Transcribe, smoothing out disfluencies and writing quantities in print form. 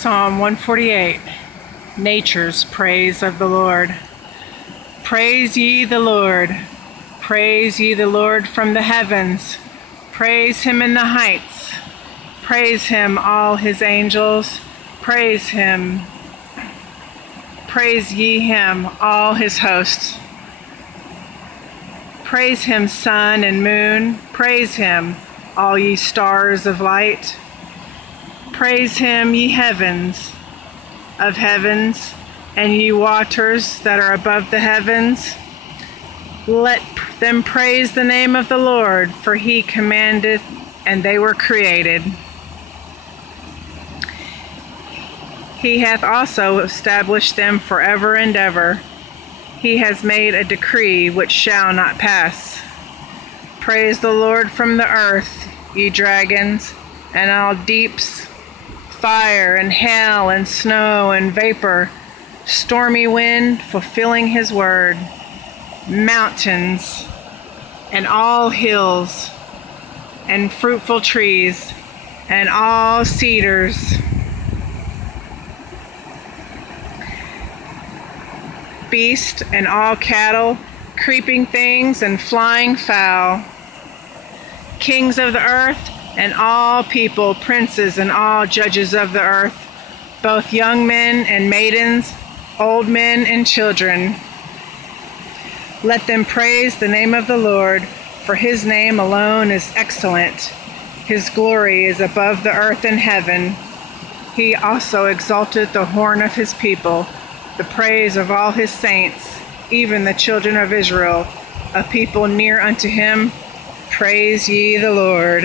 Psalm 148, Nature's Praise of the Lord. Praise ye the Lord. Praise ye the Lord from the heavens. Praise him in the heights. Praise him, all his angels. Praise him. Praise ye him, all his hosts. Praise him, sun and moon. Praise him, all ye stars of light. Praise him, ye heavens of heavens, and ye waters that are above the heavens. Let them praise the name of the Lord, for he commanded, and they were created. He hath also established them forever and ever. He has made a decree which shall not pass. Praise the Lord from the earth, ye dragons, and all deeps, fire and hail and snow and vapor, stormy wind fulfilling his word, mountains and all hills and fruitful trees and all cedars, beast and all cattle, creeping things and flying fowl, kings of the earth and all people, princes and all judges of the earth, both young men and maidens, old men and children. Let them praise the name of the Lord, for his name alone is excellent. His glory is above the earth and heaven. He also exalted the horn of his people, the praise of all his saints, even the children of Israel, a people near unto him. Praise ye the Lord.